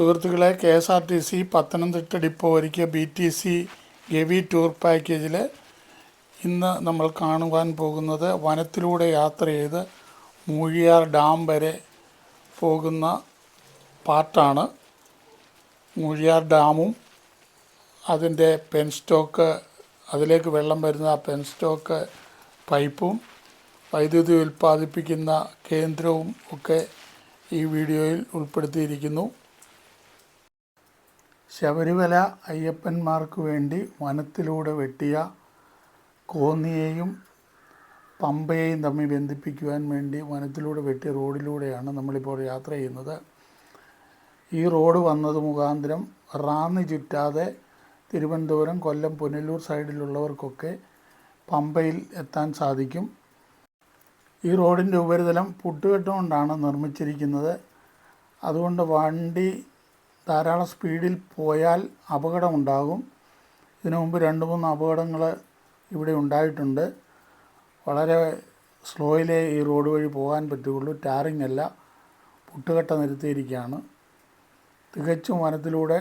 സുഹൃത്തുക്കളെ, KSRTC Pathanamthitta depot ഒരുക്കിയ BTC Gavi tour പാക്കേജിൽ ഇന്ന് നമ്മൾ കാണുവാൻ പോകുന്നത് വനത്തിലൂടെ യാത്ര ചെയ്ത് മൂഴിയാർ ഡാം വരെ പോകുന്ന പാർട്ടാണ്. മൂഴിയാർ ഡാമും അതിൻ്റെ പെൻസ്റ്റോക്ക്, അതിലേക്ക് വെള്ളം വരുന്ന പെൻസ്റ്റോക്ക് പൈപ്പും വൈദ്യുതി ഉൽപ്പാദിപ്പിക്കുന്ന കേന്ദ്രവും ഒക്കെ ഈ വീഡിയോയിൽ ഉൾപ്പെടുത്തിയിരിക്കുന്നു. ശബരിമല അയ്യപ്പന്മാർക്ക് വേണ്ടി വനത്തിലൂടെ വെട്ടിയ കോന്നിയെയും പമ്പയെയും തമ്മിൽ ബന്ധിപ്പിക്കുവാൻ വേണ്ടി വനത്തിലൂടെ വെട്ടിയ റോഡിലൂടെയാണ് നമ്മളിപ്പോൾ യാത്ര ചെയ്യുന്നത്. ഈ റോഡ് വന്നത് മുഖാന്തരം റാന്നി ചുറ്റാതെ തിരുവനന്തപുരം, കൊല്ലം, പുനലൂർ സൈഡിലുള്ളവർക്കൊക്കെ പമ്പയിൽ എത്താൻ സാധിക്കും. ഈ റോഡിൻ്റെ ഉപരിതലം പുട്ടുകെട്ട് കൊണ്ടാണ് നിർമ്മിച്ചിരിക്കുന്നത്. അതുകൊണ്ട് വണ്ടി ധാരാളം സ്പീഡിൽ പോയാൽ അപകടമുണ്ടാകും. ഇതിനു മുമ്പ് 2-3 അപകടങ്ങൾ ഇവിടെ ഉണ്ടായിട്ടുണ്ട്. വളരെ സ്ലോയിലേ ഈ റോഡ് വഴി പോകാൻ പറ്റുകയുള്ളൂ. ടാറിങ് അല്ല, പുട്ടുകെട്ട നിരത്തിയിരിക്കുകയാണ്. തികച്ചും വനത്തിലൂടെ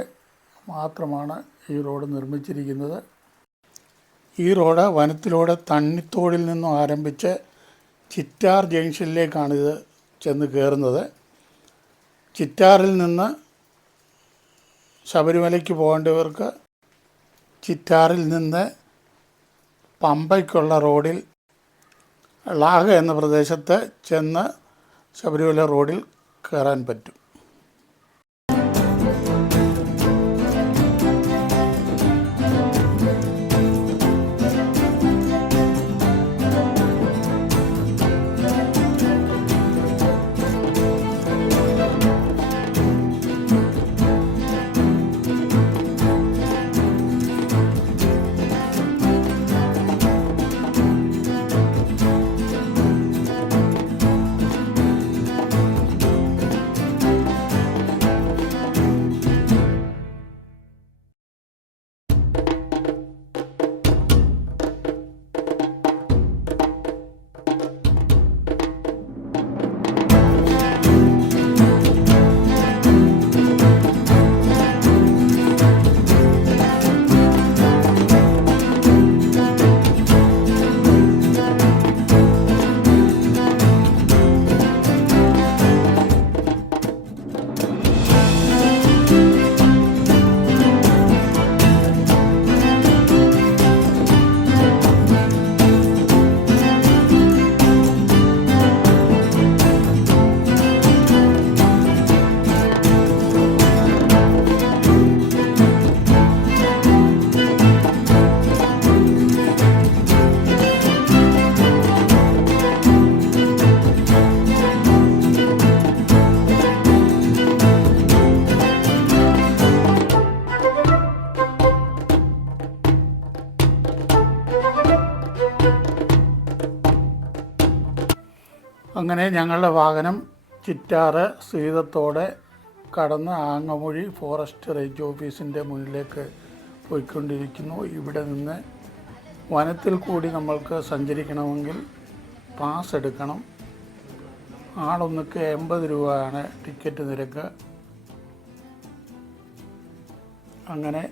മാത്രമാണ് ഈ റോഡ് നിർമ്മിച്ചിരിക്കുന്നത്. ഈ റോഡ് വനത്തിലൂടെ തണ്ണിത്തോടിൽ നിന്നും ആരംഭിച്ച് ചിറ്റാർ ജംഗ്ഷനിലേക്കാണിത് ചെന്ന് കയറുന്നത്. ചിറ്റാറിൽ നിന്ന് ശബരിമലയ്ക്ക് പോകേണ്ടവർക്ക് ചിറ്റാറിൽ നിന്ന് പമ്പയ്ക്കുള്ള റോഡിൽ ളാഹ എന്ന പ്രദേശത്ത് ചെന്ന് ശബരിമല റോഡിൽ കയറാൻ പറ്റും. അങ്ങനെ ഞങ്ങളുടെ വാഹനം ചിറ്റാറ് സീതത്തോടെ കടന്ന് ആങ്ങമൊഴി ഫോറസ്റ്റ് റേഞ്ച് ഓഫീസിൻ്റെ മുന്നിലേക്ക് പോയിക്കൊണ്ടിരിക്കുന്നു. ഇവിടെ നിന്ന് വനത്തിൽ കൂടി നമ്മൾക്ക് സഞ്ചരിക്കണമെങ്കിൽ പാസ് എടുക്കണം. ആളൊന്നുക്ക് 80 രൂപയാണ് ടിക്കറ്റ് നിരക്ക്. അങ്ങനെ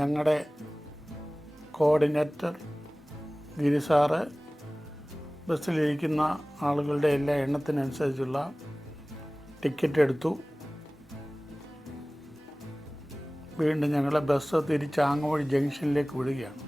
ഞങ്ങളുടെ കോർഡിനേറ്റർ ഗിരിസാറ് ബസ്സിലിരിക്കുന്ന ആളുകളുടെ എല്ലാ എണ്ണത്തിനനുസരിച്ചുള്ള ടിക്കറ്റ് എടുത്തു. വീണ്ടും ഞങ്ങളെ ബസ് തിരിച്ച് ആങ്ങമൊഴി ജംഗ്ഷനിലേക്ക് വിടുകയാണ്.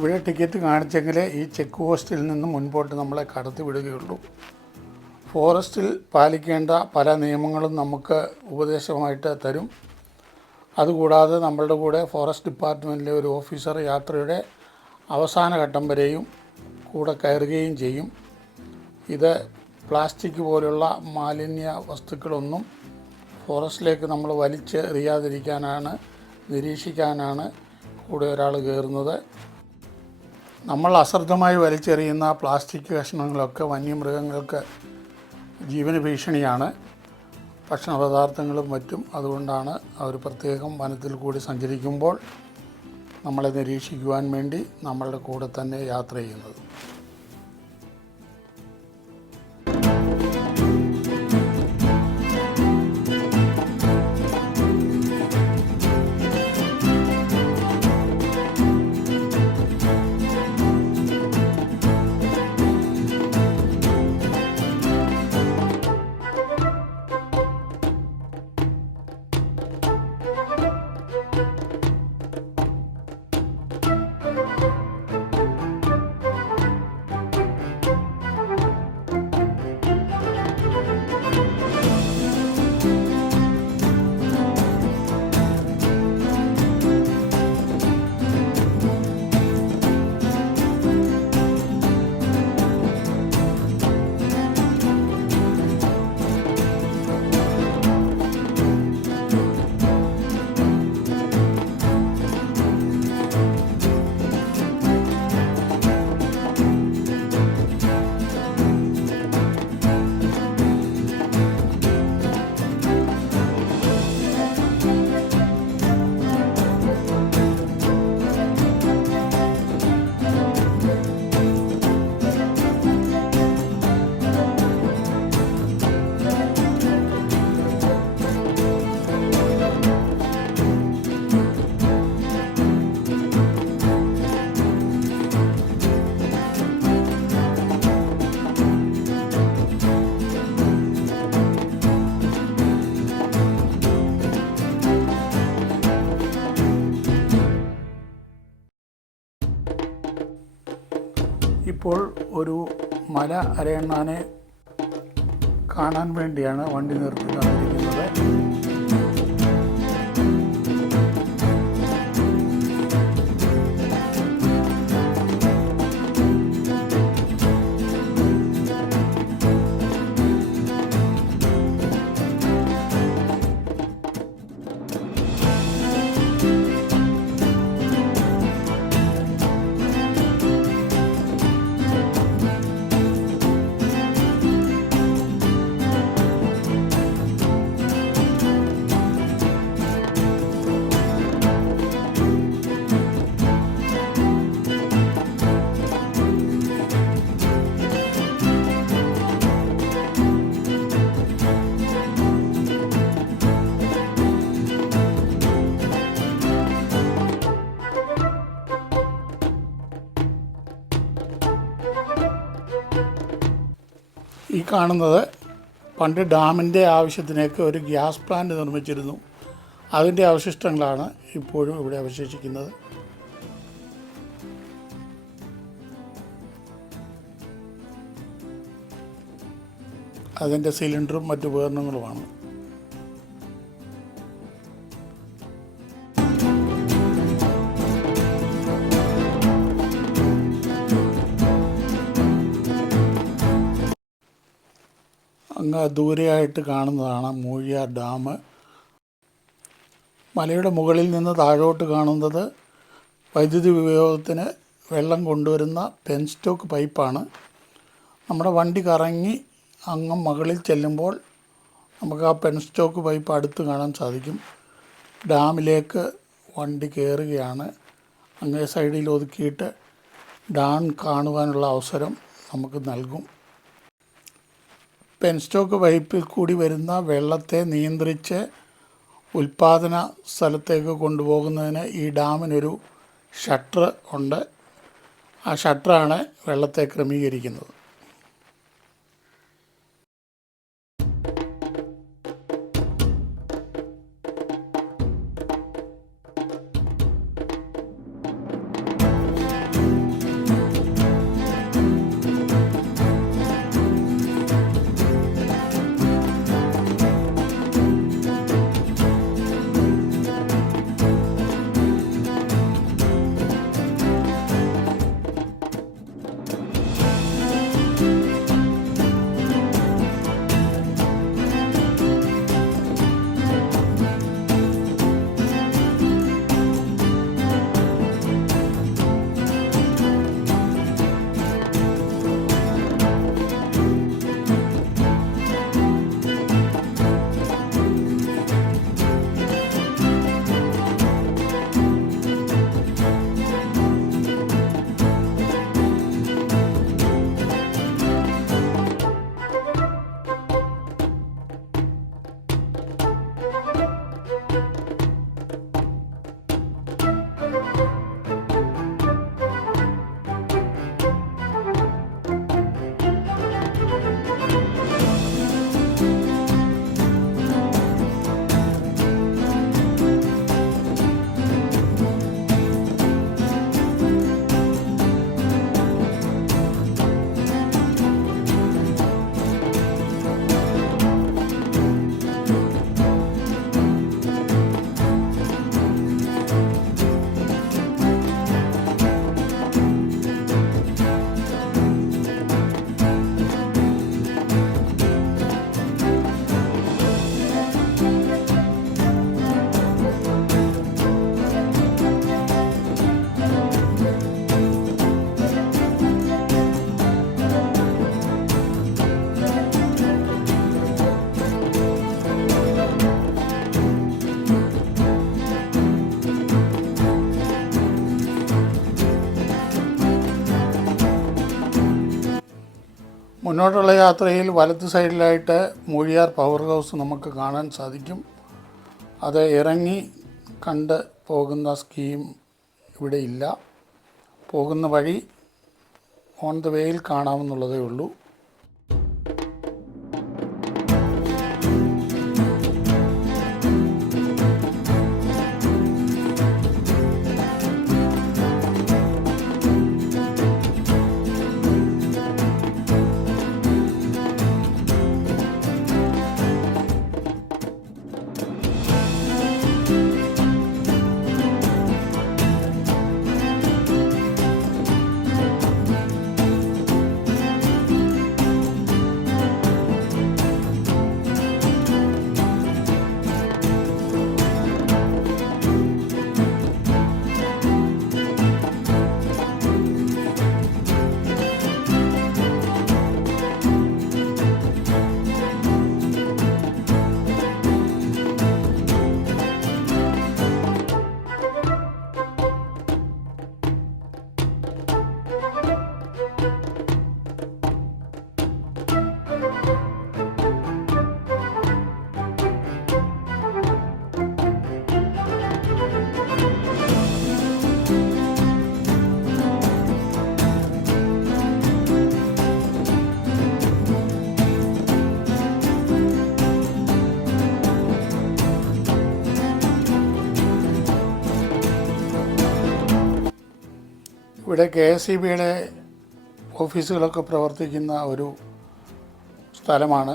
ഇവിടെ ടിക്കറ്റ് കാണിച്ചെങ്കിൽ ഈ ചെക്ക് പോസ്റ്റിൽ നിന്ന് മുൻപോട്ട് നമ്മളെ കടത്തി വിടുകയുള്ളൂ. ഫോറസ്റ്റിൽ പാലിക്കേണ്ട പല നിയമങ്ങളും നമുക്ക് ഉപദേശമായിട്ട് തരും. അതുകൂടാതെ നമ്മളുടെ കൂടെ ഫോറസ്റ്റ് ഡിപ്പാർട്ട്മെൻറ്റിലെ ഒരു ഓഫീസർ യാത്രയുടെ അവസാന ഘട്ടം വരെയും കൂടെ കയറുകയും ചെയ്യും. ഇത് പ്ലാസ്റ്റിക് പോലുള്ള മാലിന്യ വസ്തുക്കളൊന്നും ഫോറസ്റ്റിലേക്ക് നമ്മൾ വലിച്ചെറിയാതിരിക്കാനാണ്, നിരീക്ഷിക്കാനാണ് കൂടെ ഒരാൾ കയറുന്നത്. നമ്മൾ അശ്രദ്ധമായി വലിച്ചെറിയുന്ന പ്ലാസ്റ്റിക് കഷ്ണങ്ങളൊക്കെ വന്യമൃഗങ്ങൾക്ക് ജീവന് ഭീഷണിയാണ്, ഭക്ഷണപദാർത്ഥങ്ങളും മറ്റും. അതുകൊണ്ടാണ് അവർ പ്രത്യേകം വനത്തിൽ കൂടി സഞ്ചരിക്കുമ്പോൾ നമ്മളെ നിരീക്ഷിക്കുവാൻ വേണ്ടി നമ്മളുടെ കൂടെ തന്നെ യാത്ര ചെയ്യുന്നത്. ഇപ്പോൾ ഒരു മല അരയണ്ണാനെ കാണാൻ വേണ്ടിയാണ് വണ്ടി നിർത്തി തന്നിരിക്കുന്നത്. ഈ കാണുന്നത് പണ്ട് ഡാമിൻ്റെ ആവശ്യത്തിനൊക്കെ ഒരു ഗ്യാസ് പ്ലാന്റ് നിർമ്മിച്ചിരുന്നു. അതിൻ്റെ അവശിഷ്ടങ്ങളാണ് ഇപ്പോഴും ഇവിടെ അവശേഷിക്കുന്നത്. അതിൻ്റെ സിലിണ്ടറും മറ്റു ഉപകരണങ്ങളുമാണ്. അങ്ങ് ദൂരെയായിട്ട് കാണുന്നതാണ് മൂഴിയാർ ഡാം. മലയുടെ മുകളിൽ നിന്ന് താഴോട്ട് കാണുന്നത് വൈദ്യുതി ഉപയോഗത്തിന് വെള്ളം കൊണ്ടുവരുന്ന പെൻസ്റ്റോക്ക് പൈപ്പാണ്. നമ്മുടെ വണ്ടി കറങ്ങി അങ്ങ് മുകളിൽ ചെല്ലുമ്പോൾ നമുക്ക് ആ പെൻസ്റ്റോക്ക് പൈപ്പ് അടുത്ത് കാണാൻ സാധിക്കും. ഡാമിലേക്ക് വണ്ടി കയറുകയാണ്. അങ്ങേ സൈഡിൽ ഒതുക്കിയിട്ട് ഡാം കാണുവാനുള്ള അവസരം നമുക്ക് നൽകും. പെൻസ്റ്റോക്ക് പൈപ്പിൽ കൂടി വരുന്ന വെള്ളത്തെ നിയന്ത്രിച്ച് ഉൽപ്പാദന സ്ഥലത്തേക്ക് കൊണ്ടുപോകുന്നതിന് ഈ ഡാമിനൊരു ഷട്ടർ ഉണ്ട്. ആ ഷട്ടറാണ് വെള്ളത്തെ ക്രമീകരിക്കുന്നത്. മുന്നോട്ടുള്ള യാത്രയിൽ വലത്ത് സൈഡിലായിട്ട് മൂഴിയാർ പവർ ഹൗസ് നമുക്ക് കാണാൻ സാധിക്കും. അത് ഇറങ്ങി കണ്ട് പോകുന്ന സ്കീം ഇവിടെ ഇല്ല. പോകുന്ന വഴി ഓൺ ദ വേയിൽ കാണാമെന്നുള്ളതേ ഉള്ളൂ. ഇവിടെ KSEBയുടെ ഓഫീസുകളൊക്കെ പ്രവർത്തിക്കുന്ന ഒരു സ്ഥലമാണ്.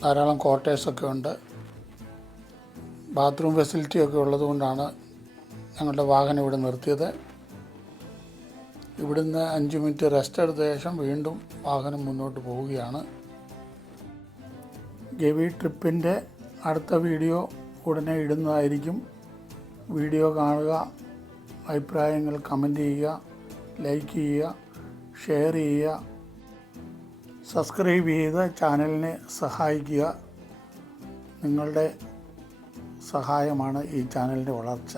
ധാരാളം ക്വാർട്ടേഴ്സൊക്കെ ഉണ്ട്. ബാത്റൂം ഫെസിലിറ്റിയൊക്കെ ഉള്ളതുകൊണ്ടാണ് ഞങ്ങളുടെ വാഹനം ഇവിടെ നിർത്തിയത്. ഇവിടുന്ന് 5 മിനിറ്റ് റെസ്റ്റ് എടുത്ത ശേഷം വീണ്ടും വാഹനം മുന്നോട്ട് പോവുകയാണ്. ഗവി ട്രിപ്പിൻ്റെ അടുത്ത വീഡിയോ ഉടനെ ഇടുന്നതായിരിക്കും. വീഡിയോ കാണുക, അഭിപ്രായങ്ങൾ കമൻറ്റ് ചെയ്യുക, ലൈക്ക് ചെയ്യുക, ഷെയർ ചെയ്യുക, സബ്സ്ക്രൈബ് ചെയ്ത് ചാനലിനെ സഹായിക്കുക. നിങ്ങളുടെ സഹായമാണ് ഈ ചാനലിൻ്റെ വളർച്ച.